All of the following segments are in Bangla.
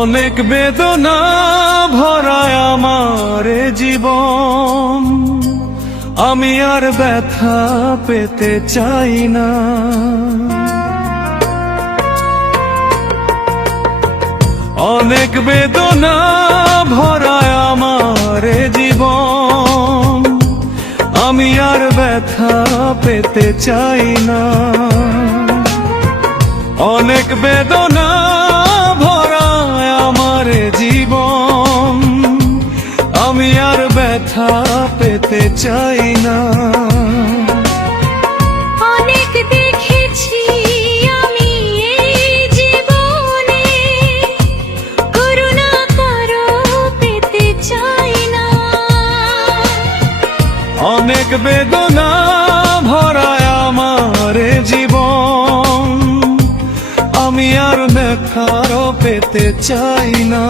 অনেক বেদনা ভরায় আমার জীবন, আমি আর ব্যথা পেতে চাই না। অনেক বেদনা ভরায় আমার জীবন, আমি আর ব্যথা পেতে চাই না। অনেক বেদনা ভরায় আমার জীবন, আমি আর ব্যথা পেতে চাই না। অনেক দেখেছি আমি এই জীবনে, করুণা কারো পেতে চাই না। অনেক বেদনা ভরায় আমার জীবন, আমি আর ব্যথারও পেতে চাই না।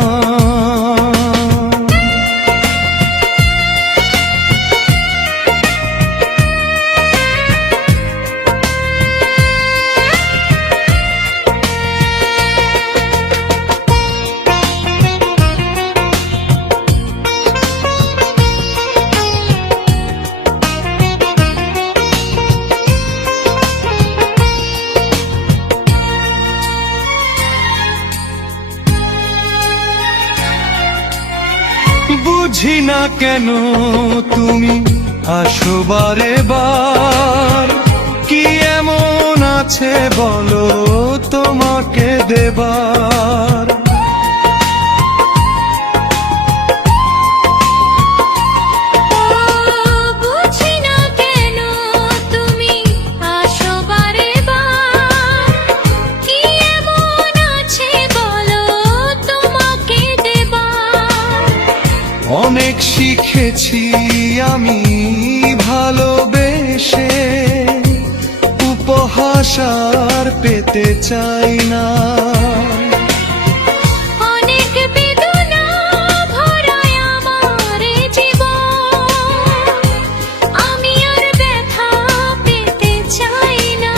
বুঝি না কেন তুমি আসো বারে বার, কি এমন আছে বলো তোমাকে দেবার। বুঝি না কেন তুমি আসো বারে বার, কি এমন আছে বলো তোমাকে দেবার। অনেক শিখেছি আমি ভালোবেসে, উপহাস আর পেতে চাই না। অনেক বেদনা ভরায় আমার জীবন, আমি আর ব্যথা পেতে চাই না।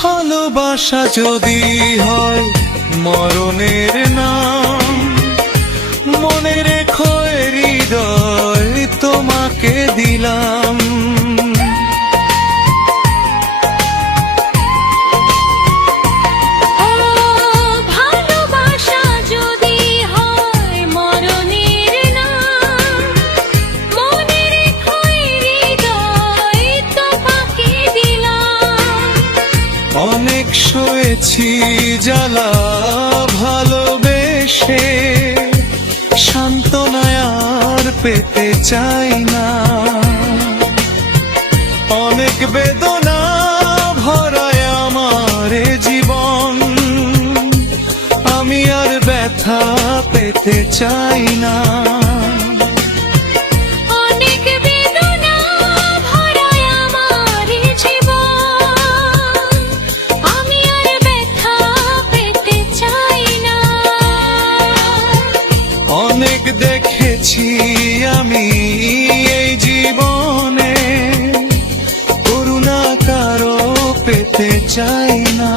ভালোবাসা যদি হয় মরণের নাম, মনে রেখো হৃদয় তোমাকে দিলাম। ভালোবাসা যদি হয় মরণের নাম, মনে রেখো হৃদয় তোমাকে দিলাম। অনেক সয়েছি জ্বালা ভালোবেসে, সান্ত্বনা আর পেতে চাই না। অনেক বেদনা ভরায় আমার জীবন, আমি আর ব্যথা পেতে চাই না। অনেক বেদনা ভরায় আমার জীবন, আমি আর ব্যথা পেতে চাই না। অনেক দেখেছি আমি এই জীবনে, করুণা কারো পেতে চাই না।